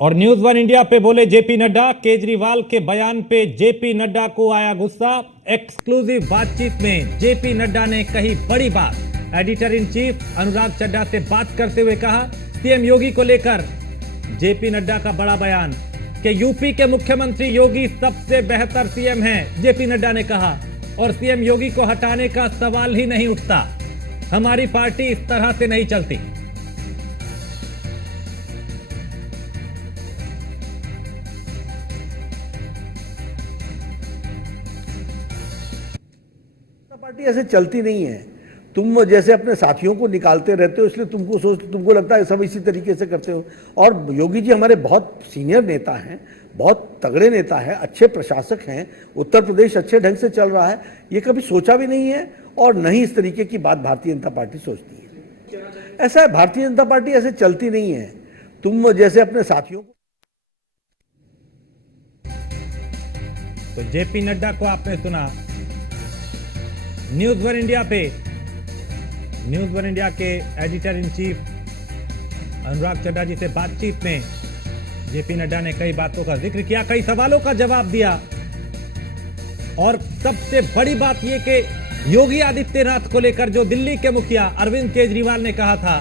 और news one India पे बोले जेपी नड्डा। केजरीवाल के बयान पे जेपी नड्डा को आया गुस्सा। एक्सक्लूसिव बातचीत में जेपी नड्डा ने कही बड़ी बात। एडिटर इन चीफ अनुराग चड्ढा से बात करते हुए कहा, सीएम योगी को लेकर जेपी नड्डा का बड़ा बयान कि यूपी के मुख्यमंत्री योगी सबसे बेहतर सीएम हैं, जेपी नड्डा ने कहा। और सीएम योगी को हटाने का सवाल ही नहीं उठता। हमारी पार्टी इस तरह से नहीं चलती। पार्टी ऐसे चलती नहीं है। तुम जैसे अपने साथियों को निकालते रहते हो, इसलिए तुमको लगता है सब इसी तरीके से करते हो। और योगी जी हमारे बहुत सीनियर नेता हैं, बहुत तगड़े नेता हैं, अच्छे प्रशासक हैं। उत्तर प्रदेश अच्छे ढंग से चल रहा है, ये कभी सोचा भी नहीं है और नहीं इस तरीके की बात भारतीय जनता पार्टी सोचती है। ऐसा है, भारतीय जनता पार्टी ऐसे चलती नहीं है। तुम जैसे अपने साथियों को। तो जेपी नड्डा को आपने सुना न्यूज वन इंडिया पे। न्यूज वन इंडिया के एडिटर इन चीफ अनुराग चड्ढा जी से बातचीत में जेपी नड्डा ने कई बातों का जिक्र किया, कई सवालों का जवाब दिया। और सबसे बड़ी बात यह कि योगी आदित्यनाथ को लेकर जो दिल्ली के मुखिया अरविंद केजरीवाल ने कहा था,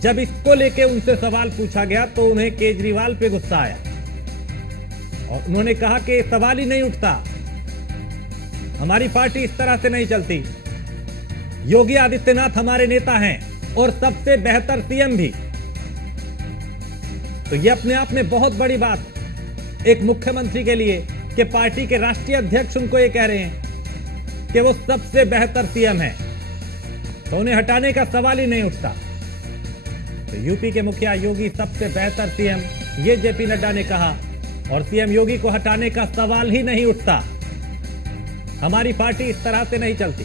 जब इसको लेकर उनसे सवाल पूछा गया तो उन्हें केजरीवाल पे गुस्सा आया और उन्होंने कहा कि सवाल ही नहीं उठता, हमारी पार्टी इस तरह से नहीं चलती। योगी आदित्यनाथ हमारे नेता हैं और सबसे बेहतर सीएम भी। तो यह अपने आप में बहुत बड़ी बात एक मुख्यमंत्री के लिए कि पार्टी के राष्ट्रीय अध्यक्ष उनको यह कह रहे हैं कि वो सबसे बेहतर सीएम है, तो उन्हें हटाने का सवाल ही नहीं उठता। तो यूपी के मुखिया योगी सबसे बेहतर सीएम, ये जेपी नड्डा ने कहा। और सीएम योगी को हटाने का सवाल ही नहीं उठता, हमारी पार्टी इस तरह से नहीं चलती।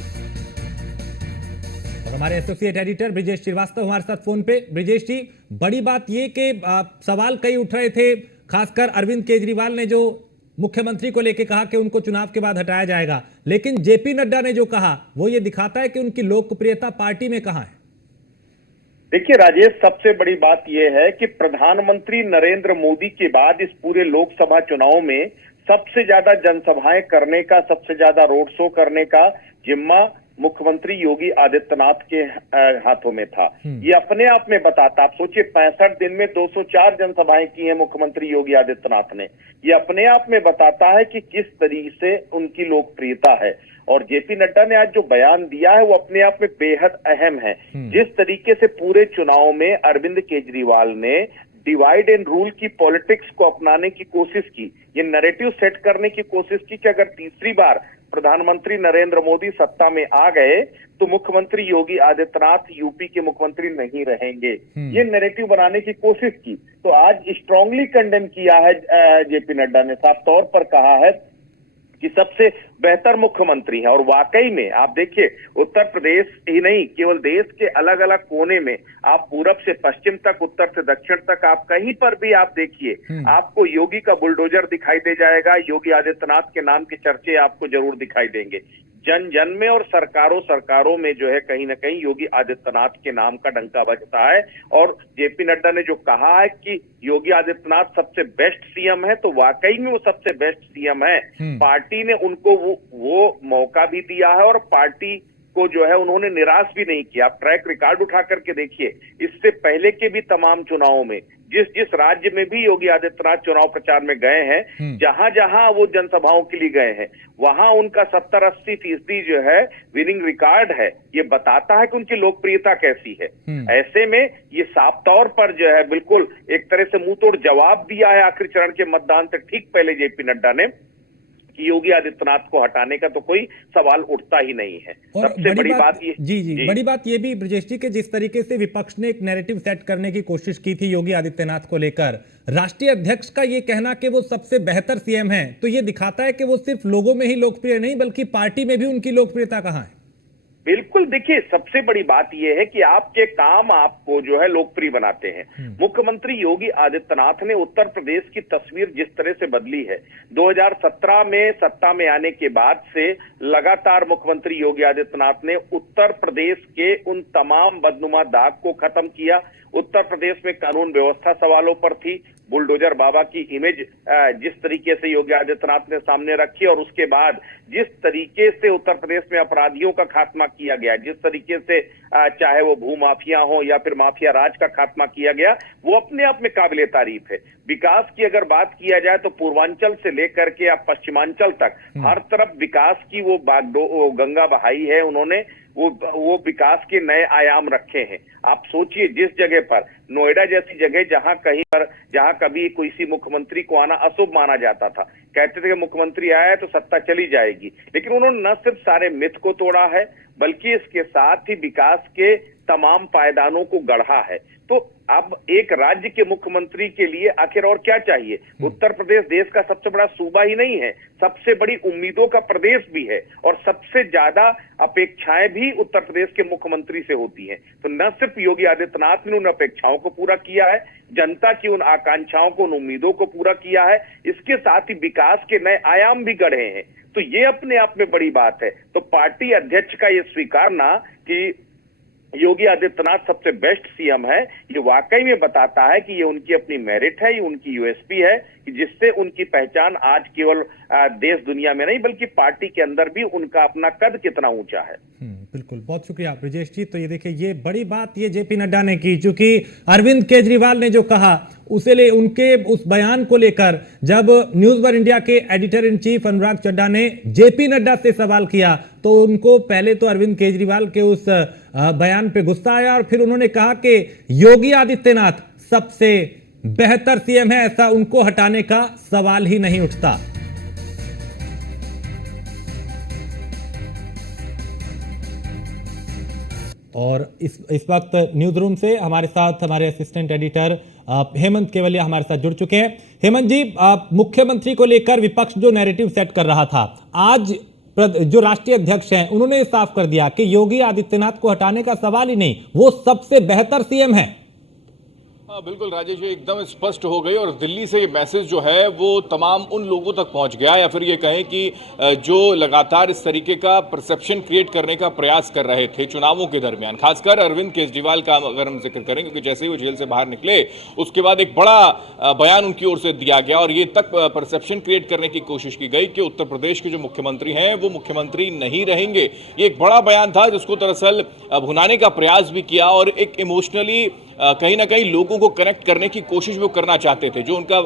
और हमारे एसोसिएट एडिटर ब्रिजेश श्रीवास्तव हमारे साथ फोन पे। ब्रिजेश जी, बड़ी बात ये कि सवाल कई उठ रहे थे, खासकर अरविंद केजरीवाल ने जो मुख्यमंत्री को लेकर कहा कि उनको चुनाव के बाद हटाया जाएगा, लेकिन जेपी नड्डा ने जो कहा वो ये दिखाता है कि उनकी लोकप्रियता पार्टी में कहां है। देखिए राजेश, सबसे बड़ी बात यह है कि प्रधानमंत्री नरेंद्र मोदी के बाद इस पूरे लोकसभा चुनाव में सबसे ज्यादा जनसभाएं करने का, सबसे ज्यादा रोड शो करने का जिम्मा मुख्यमंत्री योगी आदित्यनाथ के हाथों में था। ये अपने आप में बताता, आप सोचिए 65 दिन में 204 जनसभाएं की हैं मुख्यमंत्री योगी आदित्यनाथ ने। ये अपने आप में बताता है कि किस तरीके से उनकी लोकप्रियता है। और जेपी नड्डा ने आज जो बयान दिया है वो अपने आप में बेहद अहम है। जिस तरीके से पूरे चुनाव में अरविंद केजरीवाल ने डिवाइड एंड रूल की पॉलिटिक्स को अपनाने की कोशिश की, ये नैरेटिव सेट करने की कोशिश की कि अगर तीसरी बार प्रधानमंत्री नरेंद्र मोदी सत्ता में आ गए तो मुख्यमंत्री योगी आदित्यनाथ यूपी के मुख्यमंत्री नहीं रहेंगे, ये नैरेटिव बनाने की कोशिश की। तो आज स्ट्रांगली कंडेम किया है जेपी नड्डा ने, साफ तौर पर कहा है कि सबसे बेहतर मुख्यमंत्री है। और वाकई में आप देखिए, उत्तर प्रदेश ही नहीं, केवल देश के अलग अलग कोने में, आप पूरब से पश्चिम तक, उत्तर से दक्षिण तक, आप कहीं पर भी आप देखिए, आपको योगी का बुलडोजर दिखाई दे जाएगा। योगी आदित्यनाथ के नाम के चर्चे आपको जरूर दिखाई देंगे। जन जन में और सरकारों में जो है कहीं ना कहीं योगी आदित्यनाथ के नाम का डंका बजता है। और जेपी नड्डा ने जो कहा है कि योगी आदित्यनाथ सबसे बेस्ट सीएम है, तो वाकई में वो सबसे बेस्ट सीएम है। पार्टी ने उनको वो मौका भी दिया है और पार्टी को जो है उन्होंने निराश भी नहीं किया। आप ट्रैक रिकॉर्ड उठा करके देखिए, इससे पहले के भी तमाम चुनावों में जिस जिस राज्य में भी योगी आदित्यनाथ चुनाव प्रचार में गए हैं, जहां जहां वो जनसभाओं के लिए गए हैं, वहां उनका 70-80% जो है विनिंग रिकॉर्ड है। ये बताता है कि उनकी लोकप्रियता कैसी है। ऐसे में ये साफ तौर पर जो है बिल्कुल एक तरह से मुंह तोड़ जवाब दिया है आखिरी चरण के मतदान से ठीक पहले जेपी नड्डा ने कि योगी आदित्यनाथ को हटाने का तो कोई सवाल उठता ही नहीं है। सबसे बड़ी बात ये जी, बड़ी बात ये भी ब्रजेश जी कि जिस तरीके से विपक्ष ने एक नैरेटिव सेट करने की कोशिश की थी योगी आदित्यनाथ को लेकर, राष्ट्रीय अध्यक्ष का ये कहना कि वो सबसे बेहतर सीएम है, तो ये दिखाता है कि वो सिर्फ लोगों में ही लोकप्रिय नहीं बल्कि पार्टी में भी उनकी लोकप्रियता कहां है। बिल्कुल, देखिए सबसे बड़ी बात यह है कि आपके काम आपको जो है लोकप्रिय बनाते हैं। मुख्यमंत्री योगी आदित्यनाथ ने उत्तर प्रदेश की तस्वीर जिस तरह से बदली है, 2017 में सत्ता में आने के बाद से लगातार मुख्यमंत्री योगी आदित्यनाथ ने उत्तर प्रदेश के उन तमाम बदनुमा दाग को खत्म किया। उत्तर प्रदेश में कानून व्यवस्था सवालों पर थी, बुलडोजर बाबा की इमेज जिस तरीके से योगी आदित्यनाथ ने सामने रखी और उसके बाद जिस तरीके से उत्तर प्रदेश में अपराधियों का खात्मा किया गया, जिस तरीके से चाहे वो भू माफिया हो या फिर माफिया राज का खात्मा किया गया, वो अपने आप में काबिले तारीफ है। विकास की अगर बात किया जाए तो पूर्वांचल से लेकर के आप पश्चिमांचल तक हर तरफ विकास की वो गंगा बहाई है उन्होंने, वो विकास के नए आयाम रखे हैं। आप सोचिए जिस जगह पर नोएडा जैसी जगह जहां कभी किसी मुख्यमंत्री को आना अशुभ माना जाता था, कहते थे कि मुख्यमंत्री आया है तो सत्ता चली जाएगी, लेकिन उन्होंने न सिर्फ सारे मिथ को तोड़ा है बल्कि इसके साथ ही विकास के तमाम पायदानों को गढ़ा है। तो अब एक राज्य के मुख्यमंत्री के लिए आखिर और क्या चाहिए? उत्तर प्रदेश देश का सबसे बड़ा सूबा ही नहीं है, सबसे बड़ी उम्मीदों का प्रदेश भी है और सबसे ज्यादा अपेक्षाएं भी उत्तर प्रदेश के मुख्यमंत्री से होती हैं। तो न सिर्फ योगी आदित्यनाथ ने उन अपेक्षाओं को पूरा किया है, जनता की उन आकांक्षाओं को, उन उम्मीदों को पूरा किया है, इसके साथ ही विकास के नए आयाम भी गढ़े हैं। तो ये अपने आप में बड़ी बात है। तो पार्टी अध्यक्ष का ये स्वीकारना कि योगी आदित्यनाथ सबसे बेस्ट सीएम है, ये वाकई में बताता है कि ये उनकी अपनी मेरिट है, ये उनकी यूएसपी है कि जिससे उनकी पहचान आज केवल देश दुनिया में नहीं बल्कि पार्टी के अंदर भी उनका अपना कद कितना ऊंचा है। बिल्कुल, बहुत शुक्रिया ब्रजेश जी। तो ये देखिए, ये बड़ी बात ये जेपी नड्डा ने की, चूंकि अरविंद केजरीवाल ने जो कहा उसे उनके उस बयान को लेकर जब न्यूज वन इंडिया के एडिटर इन चीफ अनुराग चड्ढा ने जेपी नड्डा से सवाल किया तो उनको पहले तो अरविंद केजरीवाल के उस बयान पे गुस्सा आया और फिर उन्होंने कहा कि योगी आदित्यनाथ सबसे बेहतर सीएम है, ऐसा उनको हटाने का सवाल ही नहीं उठता। और इस वक्त न्यूज रूम से हमारे साथ हमारे असिस्टेंट एडिटर हेमंत केवलिया हमारे साथ जुड़ चुके हैं। हेमंत जी, मुख्यमंत्री को लेकर विपक्ष जो नैरेटिव सेट कर रहा था, आज जो राष्ट्रीय अध्यक्ष हैं उन्होंने साफ कर दिया कि योगी आदित्यनाथ को हटाने का सवाल ही नहीं, वो सबसे बेहतर सीएम है। हाँ बिल्कुल राजेश, ये एकदम स्पष्ट हो गई और दिल्ली से ये मैसेज जो है वो तमाम उन लोगों तक पहुंच गया, या फिर ये कहें कि जो लगातार इस तरीके का परसेप्शन क्रिएट करने का प्रयास कर रहे थे चुनावों के दरमियान, खासकर अरविंद केजरीवाल का अगर हम जिक्र करें, क्योंकि जैसे ही वो जेल से बाहर निकले उसके बाद एक बड़ा बयान उनकी ओर से दिया गया और ये तक परसेप्शन क्रिएट करने की कोशिश की गई कि उत्तर प्रदेश के जो मुख्यमंत्री हैं वो मुख्यमंत्री नहीं रहेंगे। ये एक बड़ा बयान था जिसको दरअसल भुनाने का प्रयास भी किया और एक इमोशनली कहीं ना कहीं लोगों को कनेक्ट करने की कोशिश वो करना चाहते थे। जो उनका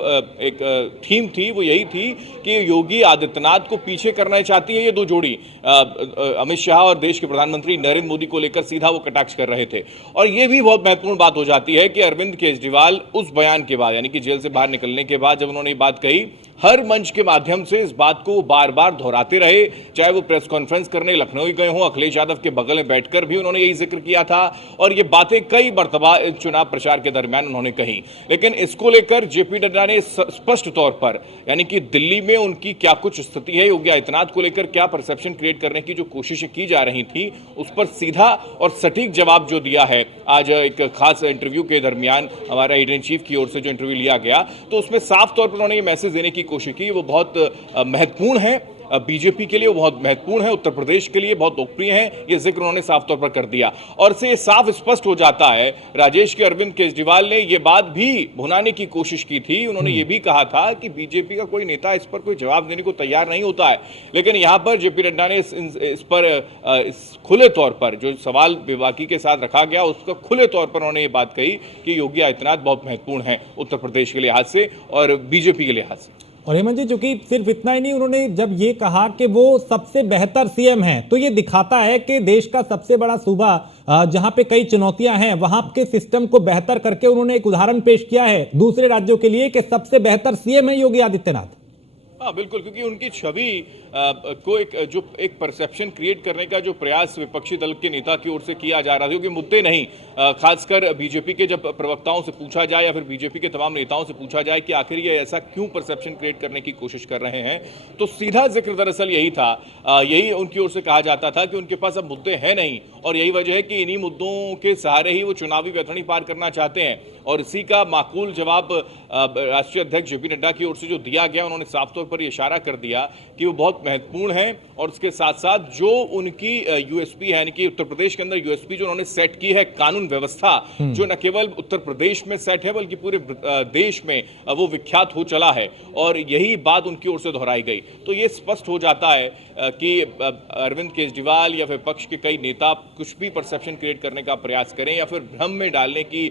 एक थीम थी वो यही थी कि योगी आदित्यनाथ को पीछे करना चाहती है ये दो जोड़ी, अमित शाह और देश के प्रधानमंत्री नरेंद्र मोदी को लेकर सीधा वो कटाक्ष कर रहे थे। और ये भी बहुत महत्वपूर्ण बात हो जाती है कि अरविंद केजरीवाल उस बयान के बाद, यानी कि जेल से बाहर निकलने के बाद जब उन्होंने ये बात कही, हर मंच के माध्यम से इस बात को बार बार दोहराते रहे, चाहे वो प्रेस कॉन्फ्रेंस करने लखनऊ ही गए हों, अखिलेश यादव के बगल में बैठकर भी उन्होंने यही जिक्र किया था और ये बातें कई मर्तबा चुनाव प्रचार के दरमियान उन्होंने कही। लेकिन इसको लेकर जेपी नड्डा ने स्पष्ट तौर पर, यानी कि दिल्ली में उनकी क्या कुछ स्थिति है, योगी आदित्यनाथ को लेकर क्या परसेप्शन क्रिएट करने की जो कोशिशें की जा रही थी उस पर सीधा और सटीक जवाब जो दिया है। आज एक खास इंटरव्यू के दरमियान हमारा एडिटर इन चीफ की ओर से जो इंटरव्यू लिया गया तो उसमें साफ तौर पर उन्होंने ये मैसेज देने की कोशिश की, वो बहुत महत्वपूर्ण है बीजेपी के लिए, वो बहुत महत्वपूर्ण है, उत्तर प्रदेश के लिए बहुत लोकप्रिय है, ये जिक्र उन्होंने साफ तौर पर कर दिया। और से साफ स्पष्ट हो जाता है राजेश के अरविंद केजरीवाल ने ये बात भी भुनाने की कोशिश की थी। उन्होंने ये भी कहा था कि बीजेपी का कोई नेता इस पर कोई जवाब देने को तैयार नहीं होता है, लेकिन यहां पर जेपी नड्डा ने इस पर खुले तौर पर जो सवाल बेबाकी के साथ रखा गया उसका खुले तौर पर उन्होंने ये बात कही कि योगी आदित्यनाथ बहुत महत्वपूर्ण है उत्तर प्रदेश के लिहाज से और बीजेपी के लिहाज से। और हेमंत जी, चूंकि सिर्फ इतना ही नहीं, उन्होंने जब ये कहा कि वो सबसे बेहतर सीएम हैं तो ये दिखाता है कि देश का सबसे बड़ा सूबा जहां पे कई चुनौतियां हैं वहां के सिस्टम को बेहतर करके उन्होंने एक उदाहरण पेश किया है दूसरे राज्यों के लिए कि सबसे बेहतर सीएम है योगी आदित्यनाथ। हाँ बिल्कुल, क्योंकि उनकी छवि को एक परसेप्शन क्रिएट करने का जो प्रयास विपक्षी दल के नेता की ओर से किया जा रहा था, क्योंकि मुद्दे नहीं, खासकर बीजेपी के जब प्रवक्ताओं से पूछा जाए या फिर बीजेपी के तमाम नेताओं से पूछा जाए कि आखिर ये ऐसा क्यों परसेप्शन क्रिएट करने की कोशिश कर रहे हैं, तो सीधा जिक्र दरअसल यही था, यही उनकी ओर से कहा जाता था कि उनके पास अब मुद्दे हैं नहीं और यही वजह है कि इन्हीं मुद्दों के सहारे ही वो चुनावी व्यथनी पार करना चाहते हैं। और इसी का माकूल जवाब राष्ट्रीय अध्यक्ष जेपी नड्डा की ओर से जो दिया गया, उन्होंने साफ तौर पर इशारा कर दिया कि वो बहुत महत्वपूर्ण है, और उसके साथ साथ जो उनकी यूएसपी है, यानी कि उत्तर प्रदेश के अंदर यूएसपी जो उन्होंने सेट की है, कानून व्यवस्था जो न केवल उत्तर प्रदेश में सेट है बल्कि पूरे देश में वो विख्यात हो चला है, और यही बात उनकी ओर से दोहराई गई। तो ये स्पष्ट हो जाता है कि अरविंद केजरीवाल या फिर पक्ष के कई नेता कुछ भी परसेप्शन क्रिएट करने का प्रयास करें या फिर भ्रम में डालने की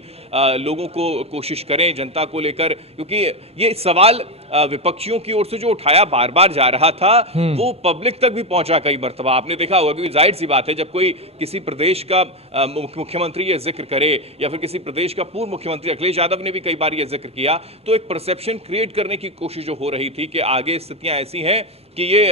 लोगों को कोशिश करें जनता को लेकर, क्योंकि ये सवाल विपक्षियों की ओर से जो उठाया बार बार जा रहा था वो पब्लिक तक भी पहुंचा कई मर्तबा। आपने देखा होगा, क्योंकि जाहिर सी बात है जब कोई किसी प्रदेश का मुख्यमंत्री ये जिक्र करे या फिर किसी प्रदेश का पूर्व मुख्यमंत्री अखिलेश यादव ने भी कई बार ये जिक्र किया, तो एक परसेप्शन क्रिएट करने की कोशिश जो हो रही थी कि आगे स्थितियां ऐसी हैं कि ये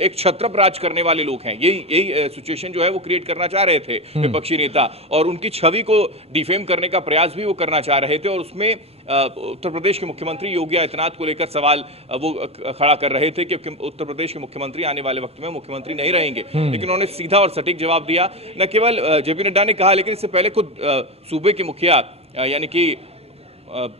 एक छत्रप राज करने वाले लोग हैं, यही सिचुएशन जो है वो क्रिएट करना चाह रहे थे विपक्षी नेता, और उनकी छवि को डिफेम करने का प्रयास भी वो करना चाह रहे थे। और उसमें उत्तर प्रदेश के मुख्यमंत्री योगी आदित्यनाथ को लेकर सवाल वो खड़ा कर रहे थे कि उत्तर प्रदेश के मुख्यमंत्री आने वाले वक्त में मुख्यमंत्री नहीं रहेंगे, लेकिन उन्होंने सीधा और सटीक जवाब दिया। न केवल जेपी नड्डा ने कहा, लेकिन इससे पहले खुद सूबे के मुखिया यानी कि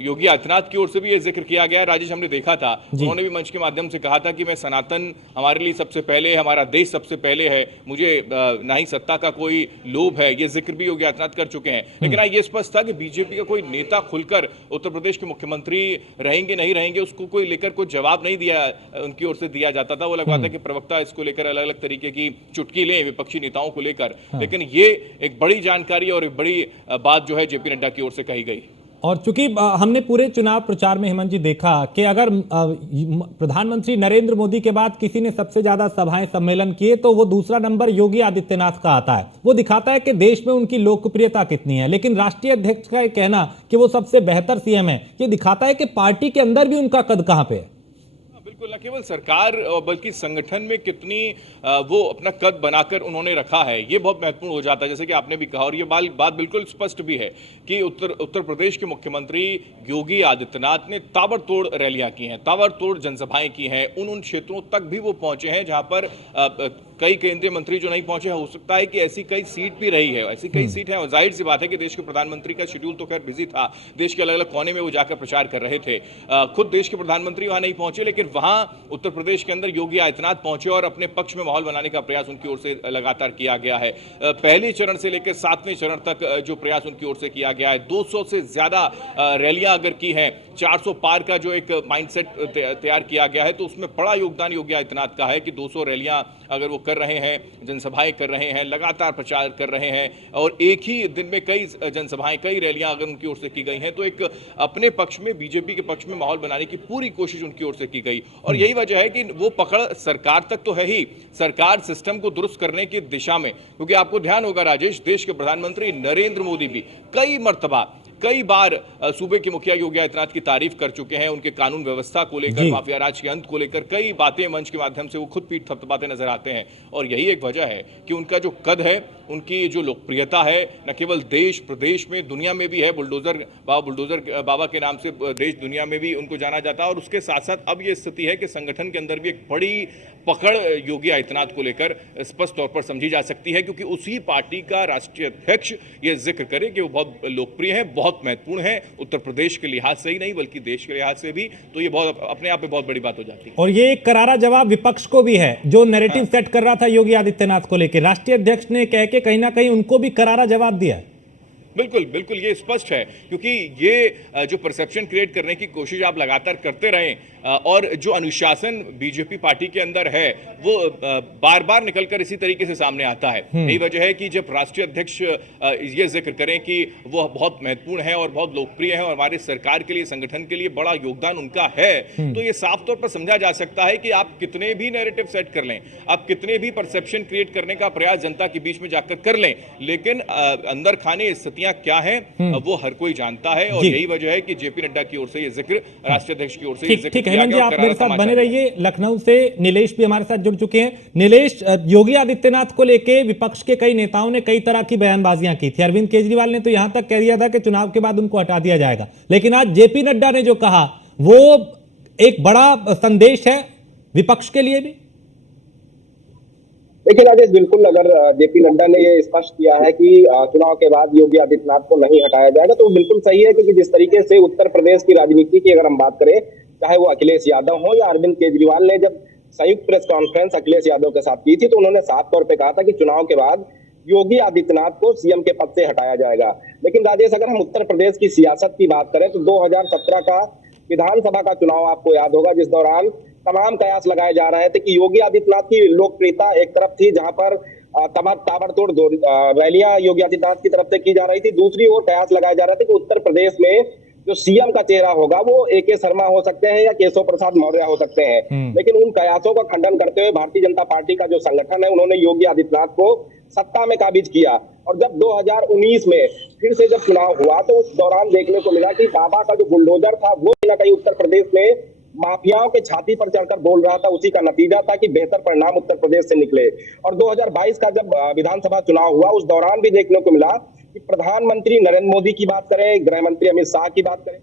योगी आदित्यनाथ की ओर से भी ये जिक्र किया गया। राजेश, हमने देखा था, उन्होंने भी मंच के माध्यम से कहा था कि मैं सनातन हमारे लिए सबसे पहले, हमारा देश सबसे पहले है, मुझे ना ही सत्ता का कोई लोभ है, ये जिक्र भी योगी आदित्यनाथ कर चुके हैं। लेकिन ये स्पष्ट था कि बीजेपी का कोई नेता खुलकर उत्तर प्रदेश के मुख्यमंत्री रहेंगे नहीं रहेंगे उसको कोई लेकर कोई जवाब नहीं दिया, उनकी ओर से दिया जाता था। वो लगता था कि प्रवक्ता इसको लेकर अलग अलग तरीके की चुटकी लें विपक्षी नेताओं को लेकर, लेकिन ये एक बड़ी जानकारी और एक बड़ी बात जो है जेपी नड्डा की ओर से कही गई। और चूंकि हमने पूरे चुनाव प्रचार में हेमंत जी देखा कि अगर प्रधानमंत्री नरेंद्र मोदी के बाद किसी ने सबसे ज्यादा सभाएं सम्मेलन किए तो वो दूसरा नंबर योगी आदित्यनाथ का आता है। वो दिखाता है कि देश में उनकी लोकप्रियता कितनी है। लेकिन राष्ट्रीय अध्यक्ष का कहना कि वो सबसे बेहतर सीएम है, ये दिखाता है कि पार्टी के अंदर भी उनका कद कहां पे है। बिल्कुल, न केवल सरकार बल्कि संगठन में कितनी वो अपना कद बनाकर उन्होंने रखा है, ये बहुत महत्वपूर्ण हो जाता है। जैसे कि आपने भी कहा, और ये बात बिल्कुल स्पष्ट भी है कि उत्तर प्रदेश के मुख्यमंत्री योगी आदित्यनाथ ने ताबड़तोड़ रैलियां की हैं, ताबड़तोड़ जनसभाएं की हैं, उन क्षेत्रों तक भी वो पहुंचे हैं जहां पर कई केंद्रीय मंत्री जो नहीं पहुंचे। हो सकता है कि ऐसी कई सीट भी रही है, ऐसी कई सीट है, और जाहिर सी बात है कि देश के प्रधानमंत्री का शेड्यूल तो खैर बिजी था, देश के अलग अलग कोने में वो जाकर प्रचार कर रहे थे। खुद देश के प्रधानमंत्री वहां नहीं पहुंचे, लेकिन वहां उत्तर प्रदेश के अंदर योगी आदित्यनाथ पहुंचे और अपने पक्ष में माहौल बनाने का प्रयास उनकी ओर से लगातार किया गया है। पहले चरण से लेकर 7वें चरण तक जो प्रयास उनकी ओर से किया गया है, 200 से ज्यादा रैलियां अगर की हैं, 400 पार का जो एक माइंडसेट तैयार किया गया है, तो उसमें बड़ा योगदान योगी आदित्यनाथ का है कि 200 रैलियां अगर वो कर रहे हैं, जनसभाएं कर रहे हैं, लगातार प्रचार कर रहे हैं, और एक ही दिन में कई जनसभाएं, कई रैलियां अगर उनकी ओर से की गई हैं, तो एक अपने पक्ष में, बीजेपी के पक्ष में माहौल बनाने की पूरी कोशिश उनकी ओर से की गई। और यही वजह है कि वो पकड़ सरकार तक तो है ही, सरकार सिस्टम को दुरुस्त करने की दिशा में, क्योंकि आपको ध्यान होगा राजेश, देश के प्रधानमंत्री नरेंद्र मोदी भी कई बार सूबे के मुखिया योगी आदित्यनाथ की तारीफ कर चुके हैं, उनके कानून व्यवस्था को लेकर, माफिया राज के अंत को लेकर कई बातें मंच के माध्यम से वो खुद पीठ थपथपाते नजर आते हैं। और यही एक वजह है कि उनका जो कद है, उनकी जो लोकप्रियता है, न केवल देश प्रदेश में, दुनिया में भी है। बुलडोजर बाबा के नाम से देश दुनिया में भी उनको जाना जाता है। और उसके साथ साथ अब ये स्थिति है कि संगठन के अंदर भी एक बड़ी पकड़ योगी आदित्यनाथ को लेकर स्पष्ट तौर पर समझी जा सकती है, क्योंकि उसी पार्टी का राष्ट्रीय अध्यक्ष ये जिक्र करे कि वो बहुत लोकप्रिय है, बहुत महत्वपूर्ण है, उत्तर प्रदेश के लिहाज से ही नहीं बल्कि देश के लिहाज से भी, तो ये बहुत अपने आप में बहुत बड़ी बात हो जाती है। और ये एक करारा जवाब विपक्ष को भी है, जो नैरेटिव सेट कर रहा था योगी आदित्यनाथ को लेकर। राष्ट्रीय अध्यक्ष ने कह के कहीं ना कहीं उनको भी करारा जवाब दिया। बिल्कुल ये स्पष्ट है, क्योंकि ये जो परसेप्शन क्रिएट करने की कोशिश आप लगातार करते रहें, और जो अनुशासन बीजेपी पार्टी के अंदर है वो बार बार निकलकर इसी तरीके से सामने आता है। यही वजह है कि जब राष्ट्रीय अध्यक्ष ये जिक्र करें कि वो बहुत महत्वपूर्ण है और बहुत लोकप्रिय है और हमारी सरकार के लिए, संगठन के लिए बड़ा योगदान उनका है, तो ये साफ तौर पर समझा जा सकता है कि आप कितने भी नैरेटिव सेट कर लें, आप कितने भी परसेप्शन क्रिएट करने का प्रयास जनता के बीच में जाकर कर लें, लेकिन अंदर खाने स्थितियां क्या है वो हर कोई जानता है। और यही वजह है कि जेपी नड्डा की ओर से ये जिक्र, राष्ट्रीय अध्यक्ष की ओर से ये जिक्र किया गया। आप मेरे साथ बने रहिए। लखनऊ से नीलेश भी हमारे साथ जुड़ चुके हैं। नीलेश, योगी आदित्यनाथ को लेके विपक्ष के कई नेताओं ने कई तरह की बयानबाजियां की थी। अरविंद केजरीवाल ने तो यहां तक कह दिया था कि चुनाव के बाद उनको हटा दिया जाएगा, लेकिन आज जेपी नड्डा ने जो कहा वो एक बड़ा संदेश है विपक्ष के लिए भी। देखिए राजेश, बिल्कुल, अगर जेपी नड्डा ने ये स्पष्ट किया है कि चुनाव के बाद योगी आदित्यनाथ को नहीं हटाया जाएगा, तो बिल्कुल सही है, क्योंकि जिस तरीके से उत्तर प्रदेश की राजनीति की अगर हम बात करें चाहे वो अखिलेश यादव हो या अरविंद केजरीवाल ने जब संयुक्त प्रेस कॉन्फ्रेंस अखिलेश यादव के साथ की थी तो उन्होंने साफ तौर पे कहा था कि चुनाव के बाद योगी आदित्यनाथ को सीएम के पद से हटाया जाएगा। लेकिन राजेश, अगर हम उत्तर प्रदेश की सियासत की बात करें तो 2017 का विधानसभा का चुनाव आपको याद होगा, जिस दौरान तमाम कयास लगाए जा रहे थे कि योगी आदित्यनाथ की लोकप्रियता एक तरफ थी, जहां पर ताबड़तोड़ रैलियां योगी आदित्यनाथ की तरफ से की जा रही थी, दूसरी ओर कयास लगाए जा रहे थे कि उत्तर प्रदेश में जो सीएम का चेहरा होगा वो AK शर्मा हो सकते हैं या केशव प्रसाद मौर्य हो सकते हैं। लेकिन उन कयासों का खंडन करते हुए भारतीय जनता पार्टी का जो संगठन है उन्होंने योगी आदित्यनाथ को सत्ता में काबिज किया। और जब 2019 में फिर से जब चुनाव हुआ तो उस दौरान देखने को मिला कि बाबा का जो बुलडोजर था वो कहीं ना कहीं उत्तर प्रदेश में माफियाओं के छाती पर चढ़कर बोल रहा था, उसी का नतीजा था कि बेहतर परिणाम उत्तर प्रदेश से निकले। और 2022 का जब विधानसभा चुनाव हुआ उस दौरान भी देखने को मिला कि प्रधानमंत्री नरेंद्र मोदी की बात करें, गृह मंत्री अमित शाह की बात करें।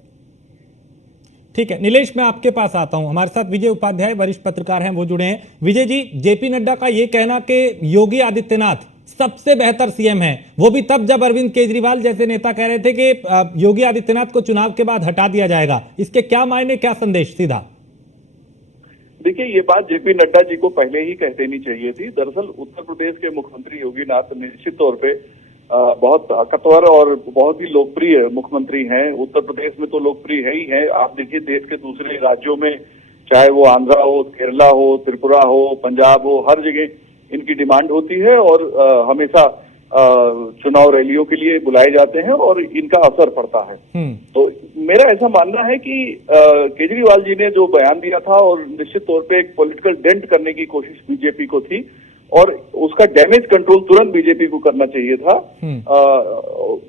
ठीक है नीलेश, मैं आपके पास आता हूं। हमारे साथ विजय उपाध्याय वरिष्ठ पत्रकार हैं, वो जुड़े हैं। विजय जी, जेपी नड्डा का ये कहना कि योगी आदित्यनाथ सबसे बेहतर सीएम है, वो भी तब जब अरविंद केजरीवाल जैसे नेता कह रहे थे कि योगी आदित्यनाथ को चुनाव के बाद हटा दिया जाएगा, इसके क्या मायने, क्या संदेश? सीधा देखिए, ये बात जेपी नड्डा जी को पहले ही कह देनी चाहिए थी। दरअसल उत्तर प्रदेश के मुख्यमंत्री योगी नाथ निश्चित तौर पे बहुत ताकतवर और बहुत ही लोकप्रिय मुख्यमंत्री हैं। उत्तर प्रदेश में तो लोकप्रिय है ही है। आप देखिए देश के दूसरे राज्यों में, चाहे वो आंध्रा हो, केरला हो, त्रिपुरा हो, पंजाब हो, हर जगह इनकी डिमांड होती है और हमेशा चुनाव रैलियों के लिए बुलाए जाते हैं और इनका असर पड़ता है। तो मेरा ऐसा मानना है कि केजरीवाल जी ने जो बयान दिया था और निश्चित तौर पे एक पॉलिटिकल डेंट करने की कोशिश बीजेपी को थी और उसका डैमेज कंट्रोल तुरंत बीजेपी को करना चाहिए था।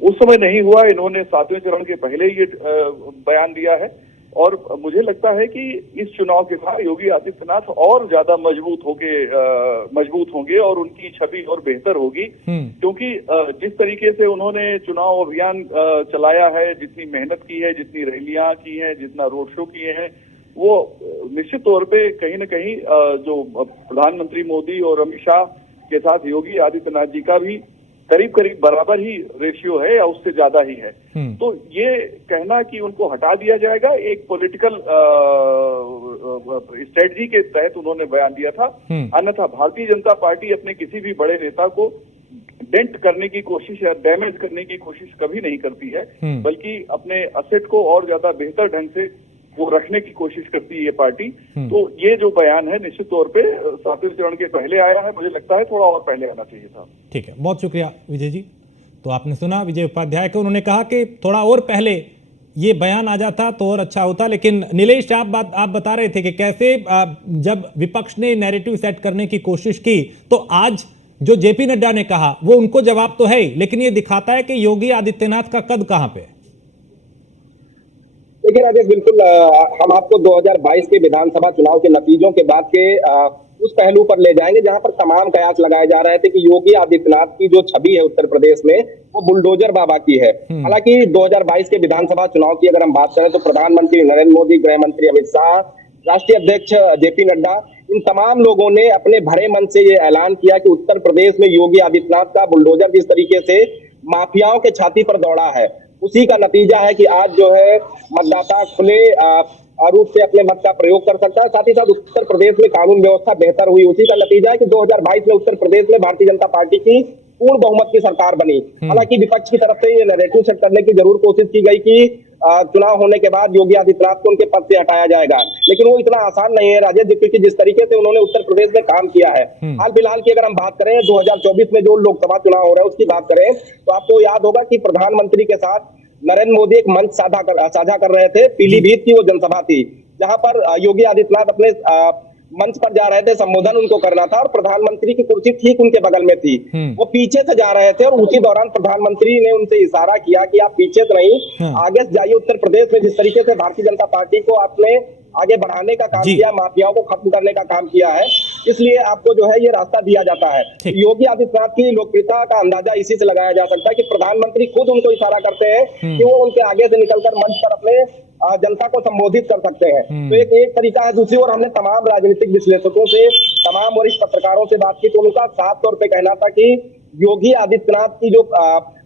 उस समय नहीं हुआ। इन्होंने 7वें चरण के पहले ये बयान दिया है और मुझे लगता है कि इस चुनाव के बाद योगी आदित्यनाथ और ज्यादा मजबूत होंगे और उनकी छवि और बेहतर होगी, क्योंकि जिस तरीके से उन्होंने चुनाव अभियान चलाया है, जितनी मेहनत की है, जितनी रैलियां की हैं, जितना रोड शो किए हैं, वो निश्चित तौर पे कहीं न कहीं जो प्रधानमंत्री मोदी और अमित शाह के साथ योगी आदित्यनाथ जी का भी करीब करीब बराबर ही रेशियो है या उससे ज्यादा ही है। तो ये कहना कि उनको हटा दिया जाएगा एक पॉलिटिकल स्ट्रेटजी के तहत उन्होंने बयान दिया था। अन्यथा भारतीय जनता पार्टी अपने किसी भी बड़े नेता को डेंट करने की कोशिश या डैमेज करने की कोशिश कभी नहीं करती है, बल्कि अपने असेट को और ज्यादा बेहतर ढंग से वो रखने की कोशिश करती है ये पार्टी। तो ये जो बयान है निश्चित तौर पे 7वें चरण के पहले आया है। मुझे लगता है थोड़ा और पहले आना चाहिए था। ठीक है, बहुत शुक्रिया विजय जी। तो आपने सुना विजय उपाध्याय को, उन्होंने कहा कि थोड़ा और पहले ये बयान आ जाता तो और अच्छा होता। लेकिन नीलेश, आप बता रहे थे कि कैसे जब विपक्ष ने नैरेटिव सेट करने की कोशिश की तो आज जो जेपी नड्डा ने कहा वो उनको जवाब तो है ही, लेकिन ये दिखाता है कि योगी आदित्यनाथ का कद कहां पे है। देखिए राजेश, बिल्कुल हम आपको 2022 के विधानसभा चुनाव के नतीजों के बाद के उस पहलू पर ले जाएंगे जहां पर तमाम कयास लगाए जा रहे थे कि योगी आदित्यनाथ की जो छवि है उत्तर प्रदेश में वो बुलडोजर बाबा की है। हालांकि 2022 के विधानसभा चुनाव की अगर हम बात करें तो प्रधानमंत्री नरेंद्र मोदी, गृह मंत्री अमित शाह, राष्ट्रीय अध्यक्ष जेपी नड्डा, इन तमाम लोगों ने अपने भरे मन से ये ऐलान किया कि उत्तर प्रदेश में योगी आदित्यनाथ का बुलडोजर जिस तरीके से माफियाओं के छाती पर दौड़ा है, उसी का नतीजा है कि आज जो है मतदाता खुले रूप से अपने मत का प्रयोग कर सकता है। साथ ही साथ उत्तर प्रदेश में कानून व्यवस्था बेहतर हुई, उसी का नतीजा है कि 2022 में उत्तर प्रदेश में भारतीय जनता पार्टी की पूर्ण बहुमत की सरकार बनी। हालांकि विपक्ष की तरफ से ये नैरेटिव सेट करने की जरूर कोशिश की गई कि चुनाव होने के बाद योगी आदित्यनाथ को उनके पद से हटाया जाएगा, लेकिन वो इतना आसान नहीं है राजेश, क्योंकि जिस तरीके से उन्होंने उत्तर प्रदेश में काम किया है। हाल फिलहाल की अगर हम बात करें 2024 में जो लोकसभा चुनाव हो रहा है उसकी बात करें तो आपको याद होगा कि प्रधानमंत्री के साथ नरेंद्र मोदी एक मंच साझा कर रहे थे। पीलीभीत की वो जनसभा थी जहां पर योगी आदित्यनाथ अपने मंच पर जा रहे थे, संबोधन उनको करना था और प्रधानमंत्री की कुर्सी ठीक उनके बगल में थी। वो पीछे से जा रहे थे और उसी दौरान प्रधानमंत्री ने उनसे इशारा किया कि आप पीछे से नहीं आगे से जाइए। उत्तर प्रदेश में जिस तरीके से भारतीय जनता पार्टी को आपने आगे बढ़ाने का काम किया, माफियाओं को खत्म करने का काम किया है, इसलिए आपको जो है ये रास्ता दिया जाता है। योगी आदित्यनाथ की लोकप्रियता का अंदाजा इसी से लगाया जा सकता है कि प्रधानमंत्री खुद उनको इशारा करते हैं कि वो उनके आगे से निकलकर मंच पर अपने जनता को संबोधित कर सकते हैं। तो एक तरीका है। दूसरी ओर हमने तमाम राजनीतिक विश्लेषकों से, तमाम वरिष्ठ पत्रकारों से बात की तो उनका साफ तौर पे कहना था कि योगी आदित्यनाथ की जो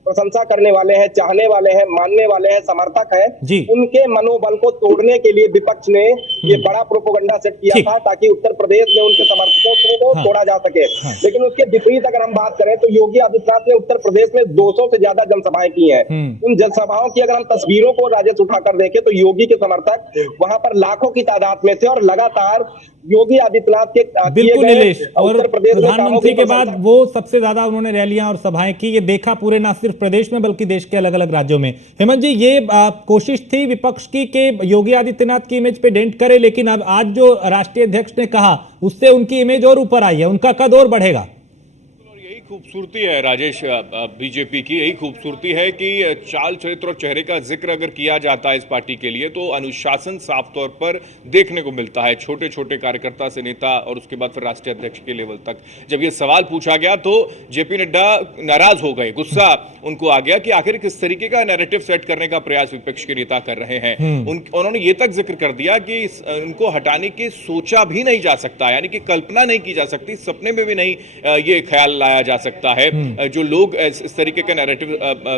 प्रशंसा करने वाले हैं, चाहने वाले हैं, मानने वाले हैं, समर्थक जी। हैं, उनके मनोबल को तोड़ने के लिए विपक्ष ने ये बड़ा प्रोपेगेंडा सेट किया ठीक। था ताकि उत्तर प्रदेश में उनके समर्थकों को हाँ। तोड़ा जा सके। लेकिन उसके विपरीत अगर हम बात करें तो योगी आदित्यनाथ ने उत्तर प्रदेश में 200 से ज्यादा जनसभाएं की हैं। उन जनसभाओं की अगर हम तस्वीरों को राजेश उठाकर देखें तो योगी के समर्थक वहां पर लाखों की तादाद में थे और लगातार योगी आदित्यनाथ के किए बिल्कुल गए नीलेश, और उत्तर प्रदेश में कामों प्रधानमंत्री की के बाद प्रशंसा। वो सबसे ज्यादा उन्होंने रैलियां और सभाएं की, ये देखा पूरे ना सिर्फ प्रदेश में बल्कि देश के अलग अलग राज्यों में। हेमंत जी, ये कोशिश थी विपक्ष की कि योगी आदित्यनाथ की इमेज पे डेंट करे, लेकिन अब आज जो राष्ट्रीय अध्यक्ष ने कहा उससे उनकी इमेज और ऊपर आई है, उनका कद और बढ़ेगा। और यही खूबसूरती है राजेश बीजेपी की, यही खूबसूरती है कि चाल चरित्र और चेहरे का जिक्र अगर किया जाता है इस पार्टी के लिए तो अनुशासन साफ तौर पर देखने को मिलता है, छोटे छोटे कार्यकर्ता से नेता और उसके बाद फिर राष्ट्रीय अध्यक्ष के लेवल तक। जब ये सवाल पूछा गया तो जेपी नड्डा नाराज हो गए, गुस्सा उनको आ गया कि आखिर किस तरीके का नैरेटिव सेट करने का प्रयास विपक्ष के नेता कर रहे हैं। उन्होंने ये तक जिक्र कर दिया कि उनको हटाने की सोचा भी नहीं जा सकता, यानी कि कल्पना नहीं की जा सकती, सपने में भी नहीं ये ख्याल लाया जा सकता है जो लोग इस तरीके का नैरेटिव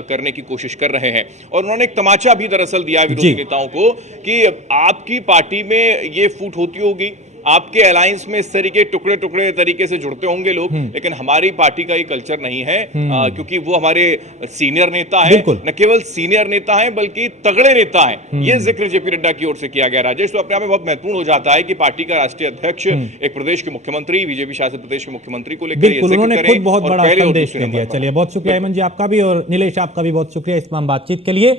करने की कोशिश कर रहे हैं। और उन्होंने एक तमाचा भी दरअसल दिया विरोधी नेताओं को कि आपकी पार्टी में ये फूट होती होगी, आपके अलायंस में इस तरीके टुकड़े टुकड़े तरीके से जुड़ते होंगे लोग, लेकिन हमारी पार्टी का ये कल्चर नहीं है, क्योंकि वो हमारे सीनियर नेता हैं, न केवल सीनियर नेता हैं बल्कि तगड़े नेता हैं। ये जिक्र जेपी नड्डा की ओर से किया गया राजेश। तो अपने आप में बहुत महत्वपूर्ण हो जाता है कि पार्टी का राष्ट्रीय अध्यक्ष एक प्रदेश के मुख्यमंत्री, बीजेपी शासित प्रदेश के मुख्यमंत्री को लेकर बिल्कुल, उन्होंने खुद बहुत बड़ा संदेश दे दिया। चलिए, बहुत शुक्रिया हेमंत जी आपका भी, और नीलेश आपका भी बहुत शुक्रिया इस तमाम बातचीत के लिए।